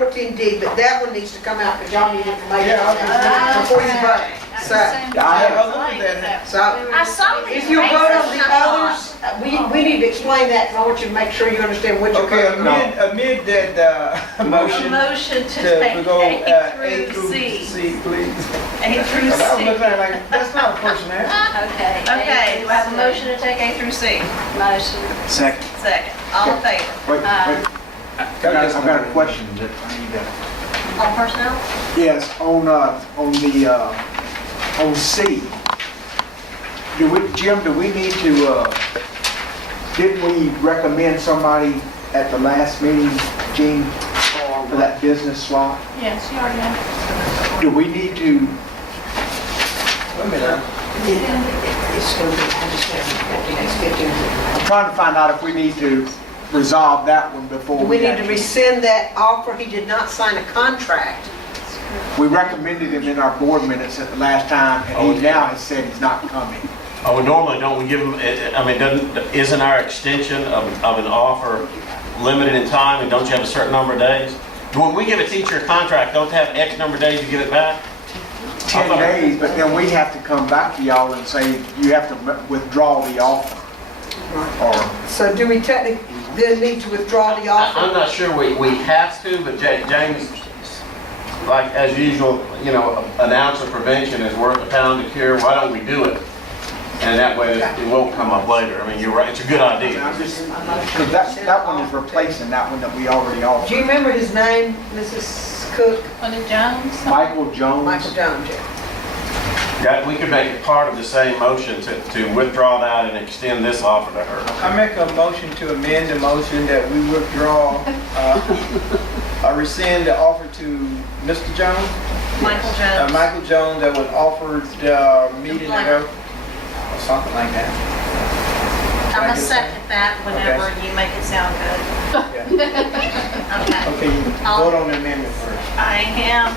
14D, but that one needs to come out because y'all need information Yeah, on that before you vote. So, I saw the if you vote on the others, we need to explain that, and I want you to make sure you understand what you're Okay, voting on. amend that motion motion to to take go A A through through C. C, please. A through I was C. looking at it like, that's not a personnel. Okay, okay, do I have a motion to take A through C? Motion. Second. Second, all in favor? Wait, Aye. Guys, I've got a question that I need to. On personnel? Yes, on C. Jim, do we need to, didn't we recommend somebody at the last meeting, Gene, for that business slot? Yes, you already have. Do we need to, Wait a minute. It's going to be, I just have the next 15 minutes. I'm trying to find out if we need to resolve that one before We we need to actually. rescind that offer. He did not sign a contract. We recommended him in our board minutes at the last time, and he now has said he's not coming. Oh, normally, don't we give them, I mean, isn't our extension of an offer limited in time, and don't you have a certain number of days? When we give a teacher a contract, don't they have X number of days to give it back? 10 days, but then we have to come back to y'all and say, you have to withdraw the offer. Or, So do we technically then need to withdraw the I'm offer? not sure we have to, but James, like as usual, you know, an ounce of prevention is worth a pound to cure. Why don't we do it? And that way it won't come up later. I mean, you're right, it's a good idea. I'm just, because that one is replacing that one that we already Do offered. you remember his name, Mrs. Cook? Was it Jones? Michael Jones. Michael Jones, yeah. Yeah, we could make it part of the same motion to withdraw that and extend this offer to her. I make a motion to amend the motion that we withdraw, rescind the offer to Mr. Jones, Michael Jones. Michael Jones that was offered meeting ago, or something like that. I'm gonna second that whenever you make it sound good. Yeah. Okay. Okay, you vote on the amendment first. I am,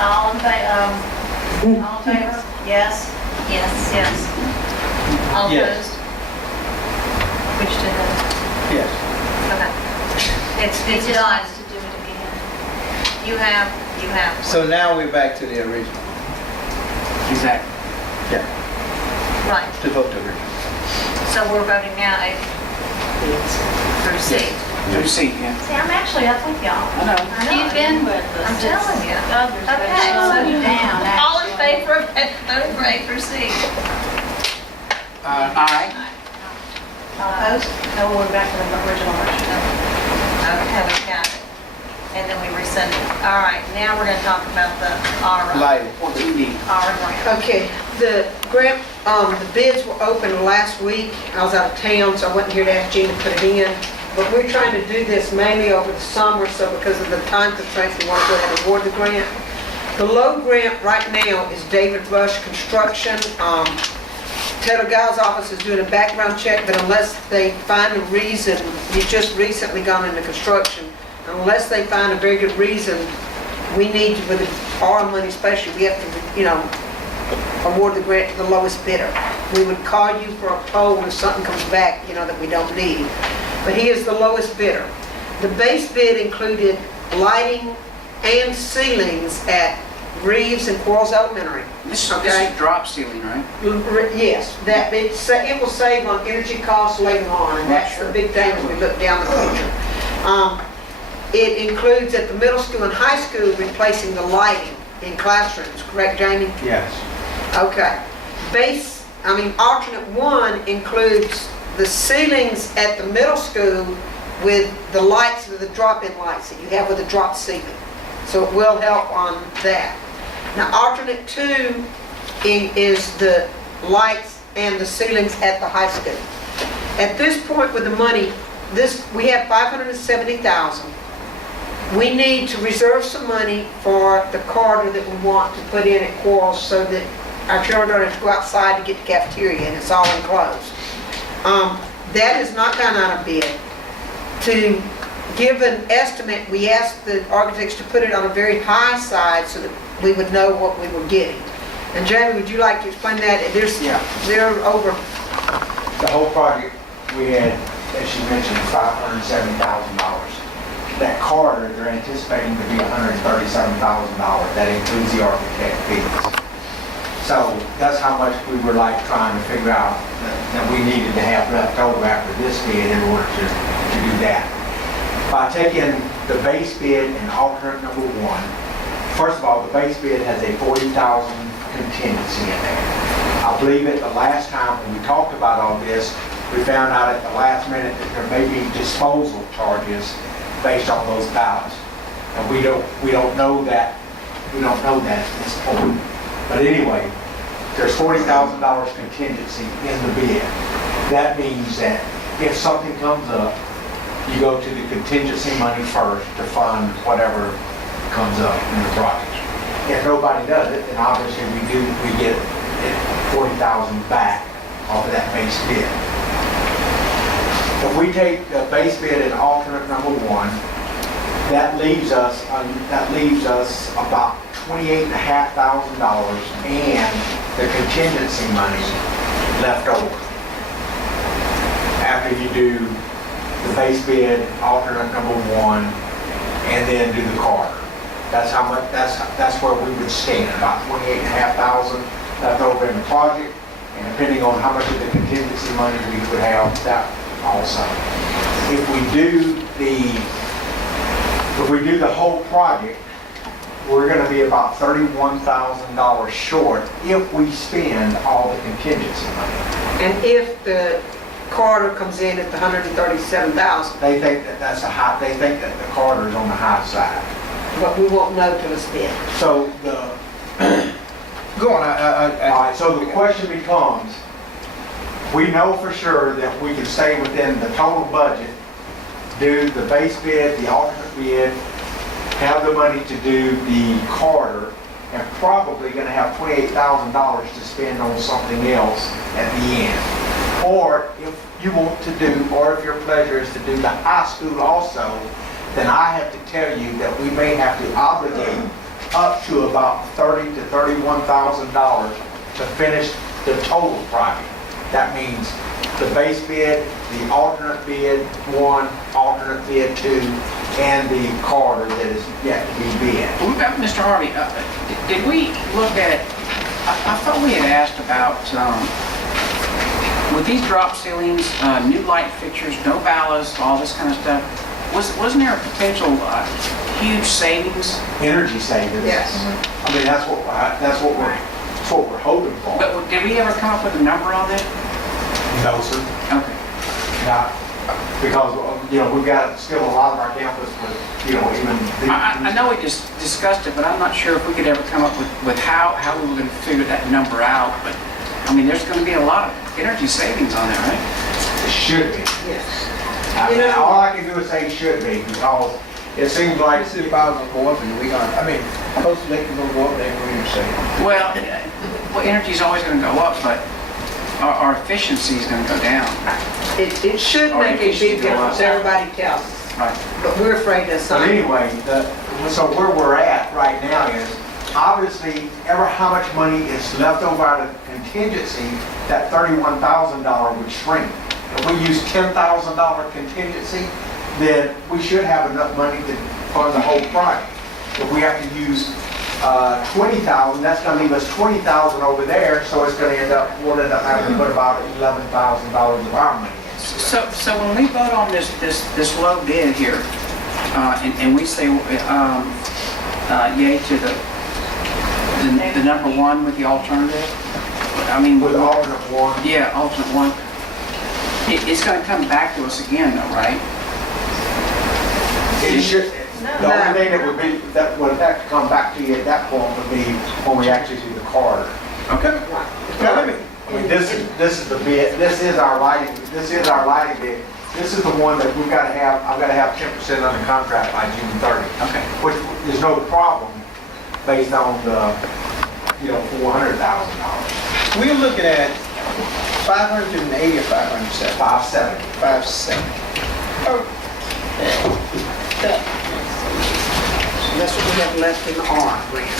all in favor, Yes? Yes. Yes. All Yes. opposed? Which did that? Yes. Okay. It's done. To do it again. You have. So now we're back to the original, Exactly. Right, to vote the original. so we're voting now through C. Through C, yeah. See, I'm actually up with y'all. I know. You've been with us. I'm telling you. Okay, so all in favor of voting for A through C? Aye. Opposed? No, we're back to the original motion. Okay, we got it. And then we rescind it. All right, now we're gonna talk about the ARA. Lighting. ARA grant. Okay, the grant, the bids were open last week. I was out of town, so I wasn't here to ask Gene to put it in. But we're trying to do this mainly over the summer, so because of the time constraints, we want to go ahead and award the grant. The low grant right now is David Rush Construction. Ted O'Gall's office is doing a background check, but unless they find a reason, he's just recently gone into construction, unless they find a very good reason, we need to, with our money especially, we have to, award the grant to the lowest bidder. We would call you for a poll if something comes back, that we don't need. But he is the lowest bidder. The base bid included lighting and ceilings at Reeves and Quarles Elementary. This Okay. is drop ceiling, right? Yes, that it will save on energy costs later on, and that's the big thing as we look down the future. It includes at the middle school and high school replacing the lighting in classrooms, correct, Jamie? Yes. Okay. Alternate one includes the ceilings at the middle school with the lights, with the drop-in lights that you have with a drop ceiling. So it will help on that. Now, alternate two is the lights and the ceilings at the high school. At this point with the money, we have $570,000. We need to reserve some money for the corridor that we want to put in at Quarles so that our children don't have to go outside to get the cafeteria and it's all enclosed. That has not gone out of bid. To give an estimate, we asked the architects to put it on a very high side so that we would know what we were getting. And Jamie, would you like to explain that? They're over. The whole project, we had, as you mentioned, $570,000. that corridor, they're anticipating to be $137,000. That includes the architect fees. So that's how much we were like trying to figure out that we needed to have left over after this bid in order to do that. By taking the base bid and alternate number one, first of all, the base bid has a $40,000 contingency in there. I believe at the last time when we talked about all this, we found out at the last minute that there may be disposal charges based on those ballots. And we don't know that at this point. But anyway, there's $40,000 contingency in the bid. That means that if something comes up, you go to the contingency money first to fund whatever comes up in the project. If nobody does it, then obviously we get $40,000 back off of that base bid. If we take the base bid and alternate number one, that leaves us about $28,500 and the contingency money left over. After you do the base bid, alternate number one, and then do the corridor. That's how much. That's where we would stand. About $28,500 left over in the project, and depending on how much of the contingency money we would have, that also. If we do the whole project, we're going to be about $31,000 short if we spend all the contingency money. And if the corridor comes in at the 137,000, They think that they think that the corridor is on the high side. but we won't know till it's bid. So Go on, all right, so the question becomes, we know for sure that we can stay within the total budget, do the base bid, the alternate bid, have the money to do the corridor, and probably gonna have $28,000 to spend on something else at the end. Or if you want to do, or if your pleasure is to do the high school also, then I have to tell you that we may have to obligate up to about $30,000 to $31,000 to finish the total project. That means the base bid, the alternate bid one, alternate bid two, and the corridor that is yet to be bid. Mr. Harvey, did we look at, I thought we had asked about, with these drop ceilings, new light fixtures, no ballast, all this kind of stuff, wasn't there a potential huge savings? Energy savings. Yes. I mean, that's what we're hoping for. But did we ever come up with a number on that? No, sir. Okay. Not, because, we've got still a lot of our campus with, even. I know we just discussed it, but I'm not sure if we could ever come up with how we were going to figure that number out. But, I mean, there's going to be a lot of energy savings on there, right? It should be. Yes. All I can do is say should be, because it seems like. this is about to go up, and hopefully they can go up there, what do you say? Well, energy's always going to go up, but our efficiency is going to go down. It should Or make a efficiency big go up. difference, everybody tells us, Right. but we're afraid that's But not. anyway, so where we're at right now is, obviously, how much money is left over out of contingency, that $31,000 would shrink. If we use $10,000 contingency, then we should have enough money to fund the whole project. If we have to use $20,000, that's gonna leave us $20,000 over there, so we'll end up having to put about $11,000 of our money in. So when we vote on this low bid here, and we say yay to the number one with the alternative, I mean, With alternate one, yeah, alternate one, it's going to come back to us again, though, right? it should, the only thing that would have to come back to you at that point would be when we actually do the corridor. Okay. I mean, this is the bid, this is our lighting bid. This is the one that I've got to have 10% under contract by June 30. Okay. Which is no problem based on the, $400,000. We're looking at 580 or 570? 570. 570. That's what we have left in the R grant.